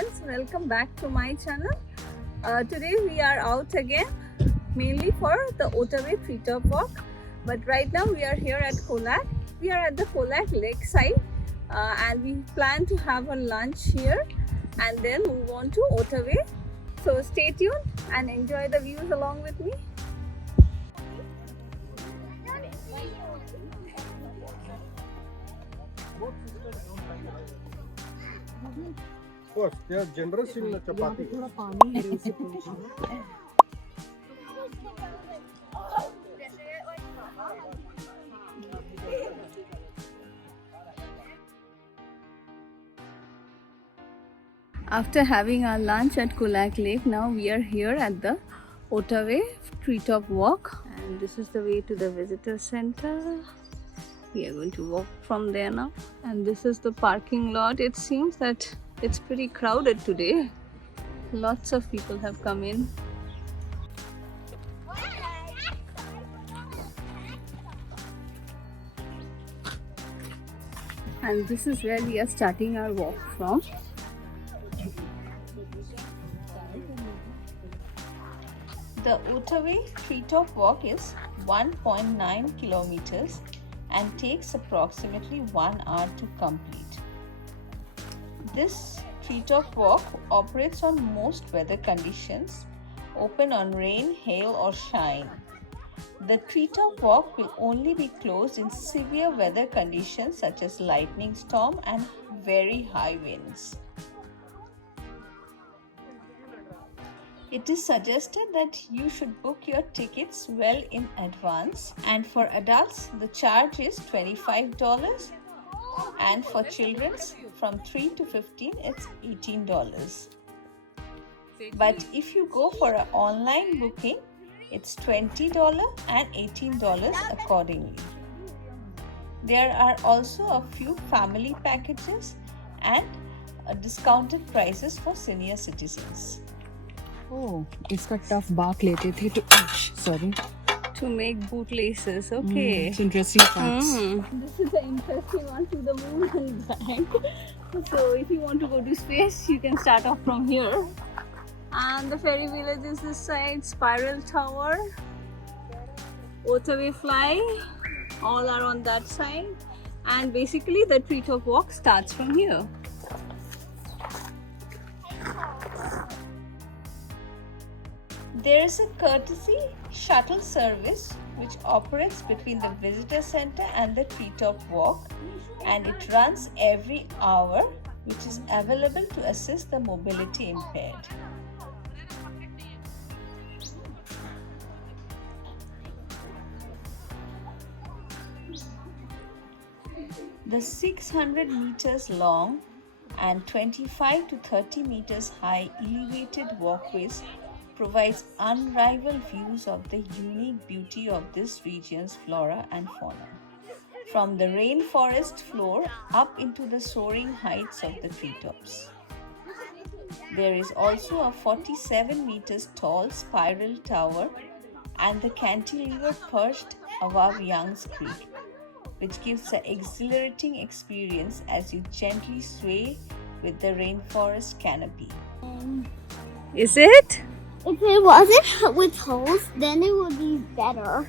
friends, welcome back to my channel. Today we are out again mainly for the Ottaway Treetop Walk, but right now we are here at Kolak. We are at the Kolak lakeside and we plan to have a lunch here and then move on to Ottaway. So stay tuned and enjoy the views along with me. Of course, they are generous in chapati. After having our lunch at Kolak Lake, now we are here at the Ottaway Treetop Walk, and this is the way to the visitor center. We are going to walk from there now, and this is the parking lot. It seems that it's pretty crowded today. Lots of people have come in. And this is where we are starting our walk from. The Ottaway Treetop Walk is 1.9 kilometers and takes approximately 1 hour to complete. This treetop walk operates on most weather conditions, open on rain, hail or shine. The treetop walk will only be closed in severe weather conditions such as lightning storm and very high winds. It is suggested that you should book your tickets well in advance, and for adults the charge is $25 and for children from 3 to 15 it's $18. But if you go for an online booking, it's $20 and $18 accordingly. There are also a few family packages and discounted prices for senior citizens. Oh, इसका tough bark लेते थे तो sorry. To make bootlaces, okay. It's interesting facts. This is an interesting one, to the moon and back. So if you want to go to space, you can start off from here. And the ferry village is this side, Spiral Tower, Ottaway Fly, all are on that side. And basically the treetop walk starts from here. There is a courtesy shuttle service which operates between the visitor center and the treetop walk, and it runs every hour, which is available to assist the mobility impaired. The 600 meters long and 25 to 30 meters high elevated walkways provides unrivaled views of the unique beauty of this region's flora and fauna. From the rainforest floor up into the soaring heights of the treetops. There is also a 47 meters tall spiral tower and the cantilever perched above Young's Creek, which gives an exhilarating experience as you gently sway with the rainforest canopy. Is it? If it wasn't with holes, then it would be better.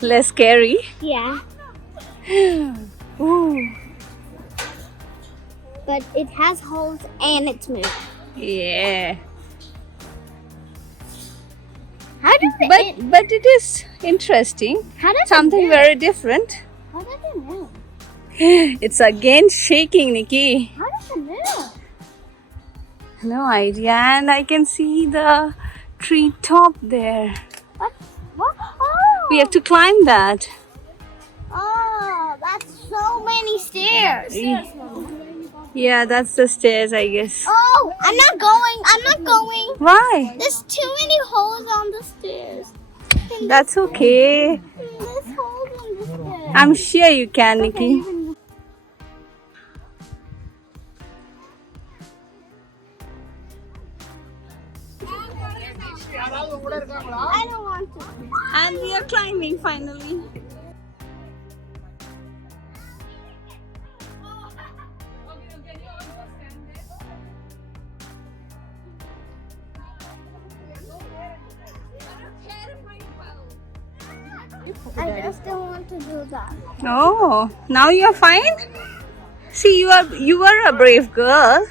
Less scary? Yeah. Ooh. But it has holes and it's moving. Yeah. How does it? But it is interesting. How does Something it move? very different. How does it move? It's again shaking, Nikki. How does it move? No idea. And I can see the tree top there. What? Oh. We have to climb that. Oh, that's so many stairs. Yeah, that's the stairs, I guess. Oh, I'm not going. I'm not going. Why? There's too many holes on the stairs. That's okay. There's holes on the stairs. I'm sure you can, Nikki. I don't want to. And we are climbing finally. I just don't want to do that. Oh, now you're fine? See, you were a brave girl.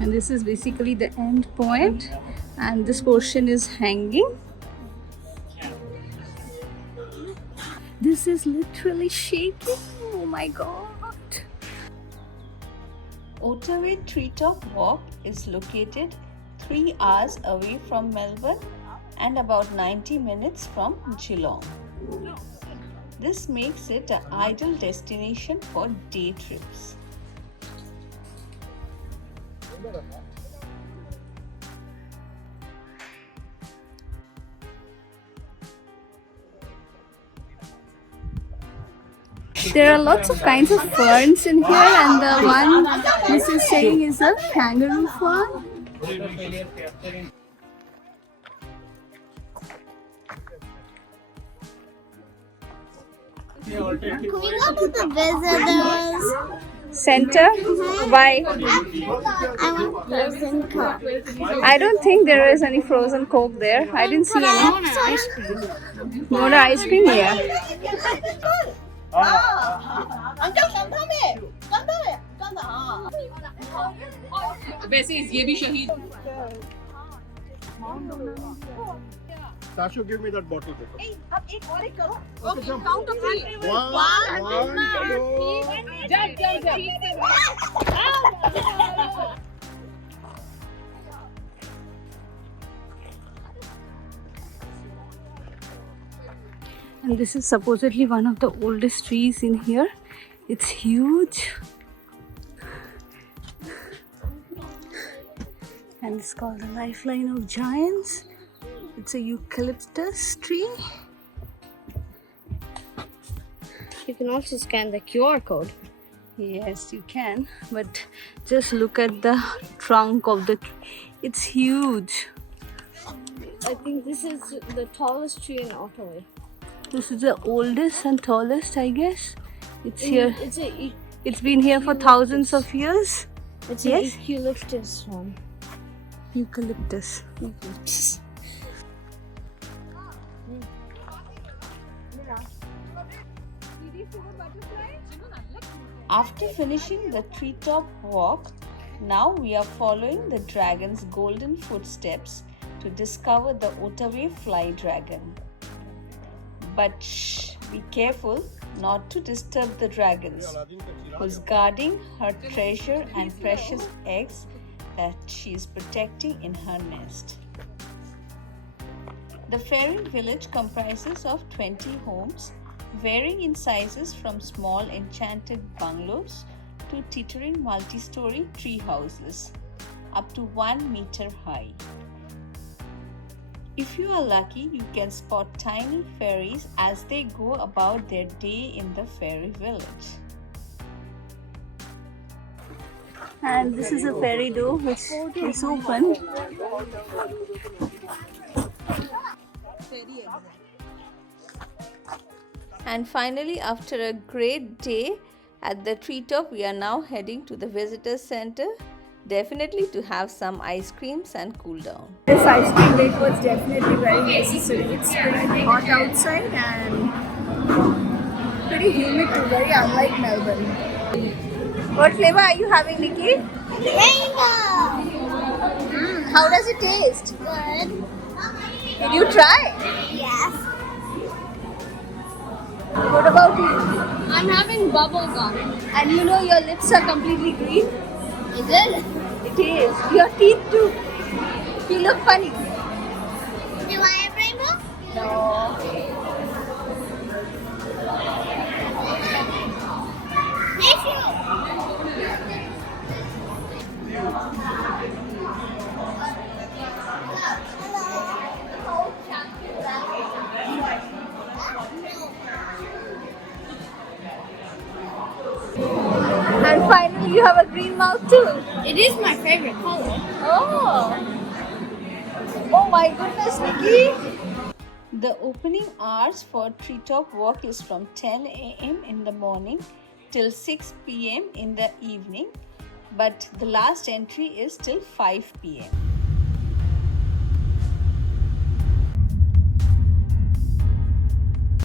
And this is basically the end point, and this portion is hanging. This is literally shaking. Oh my god. Ottaway Treetop Walk is located 3 hours away from Melbourne and about 90 minutes from Geelong. This makes it an ideal destination for day trips. There are lots of kinds of ferns in here, and the one this is saying is a kangaroo fern. Can we go to the visitors? Center? Why? I want frozen Coke. I don't think there is any frozen Coke there. I didn't see any. You want ice cream here? Tashu, give me that bottle. Hey, अब एक और एक करो. Okay, jump. Count of 3. One, two. Jump. And this is supposedly one of the oldest trees in here. It's huge. And it's called the Lifeline of Giants. It's a eucalyptus tree. You can also scan the QR code. Yes, you can. But just look at the trunk of the tree. It's huge. I think this is the tallest tree in Ottaway. This is the oldest and tallest, I guess. It's here. It's It's been here for thousands of years. an Yes? eucalyptus one. Eucalyptus. After finishing the treetop walk, now we are following the dragon's golden footsteps to discover the Ottaway fly dragon. But shh, be careful not to disturb the dragons, who's guarding her treasure and precious eggs that she is protecting in her nest. The fairy village comprises of 20 homes, varying in sizes from small enchanted bungalows to teetering multi-story tree houses, up to 1 meter high. If you are lucky, you can spot tiny fairies as they go about their day in the fairy village. And this is a fairy door which is open. And finally, after a great day at the treetop, we are now heading to the visitor center, definitely to have some ice creams and cool down. This ice cream break was definitely very necessary. It's pretty hot outside and pretty humid too, very unlike Melbourne. What flavor are you having, Nikki? Rainbow! How does it taste? Good. Did you try? Yes. What about you? I'm having bubble gum. And you know your lips are completely green? Is it? It is. Your teeth too. You look funny. Do I have rainbow? No. And finally, you have a green mouth too. It is my favorite color. Oh! Oh my goodness, Nikki! The opening hours for Treetop Walk is from 10 a.m. in the morning till 6 p.m. in the evening, but the last entry is till 5 p.m.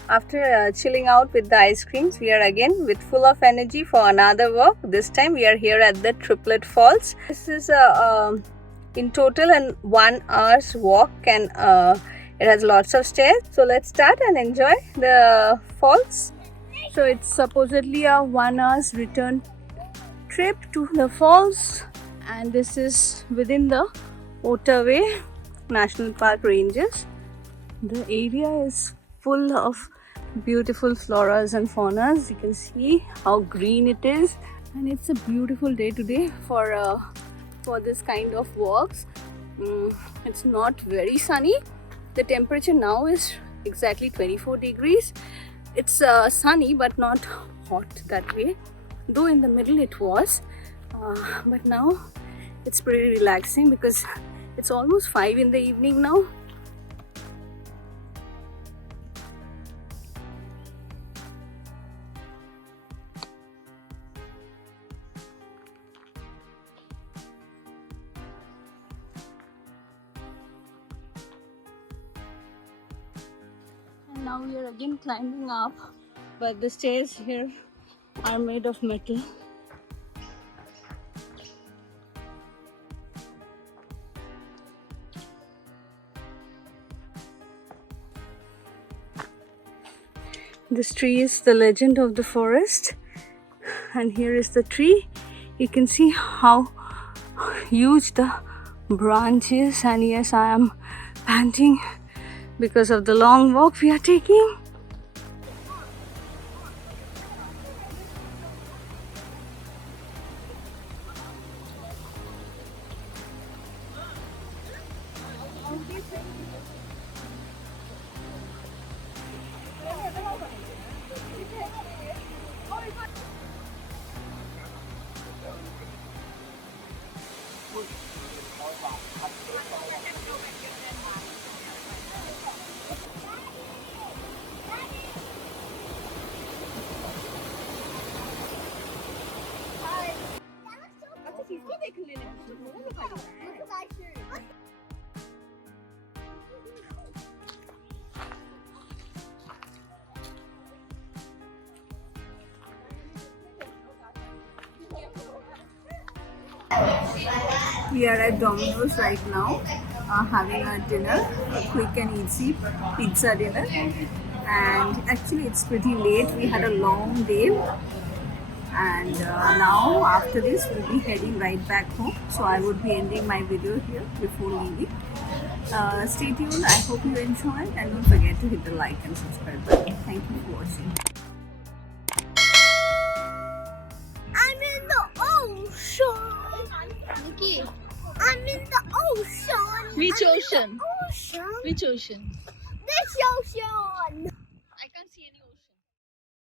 After chilling out with the ice creams, we are again with full of energy for another walk. This time we are here at the Triplet Falls. This is in total an 1 hour's walk, and it has lots of stairs. So let's start and enjoy the falls. So it's supposedly a 1 hour's return trip to the falls, and this is within the Ottaway National Park ranges. The area is full of beautiful floras and faunas. You can see how green it is, and it's a beautiful day today for this kind of walks. It's not very sunny. The temperature now is exactly 24 degrees. It's sunny but not hot that way, though in the middle it was, but now it's pretty relaxing because it's almost 5 in the evening now. And now we are again climbing up, but the stairs here are made of metal. This tree is the legend of the forest, and here is the tree. You can see how huge the branch is, and yes, I am panting because of the long walk we are taking. We are at Domino's right now, having a dinner, a quick and easy pizza dinner. And actually it's pretty late. We had a long day, and now after this we'll be heading right back home. So I would be ending my video here before leaving. Stay tuned. I hope you enjoyed, and don't forget to hit the like and subscribe button. Thank you for watching. I'm in the ocean. Nikki, I'm in the ocean. Which I'm in ocean? the ocean. Which ocean? This ocean.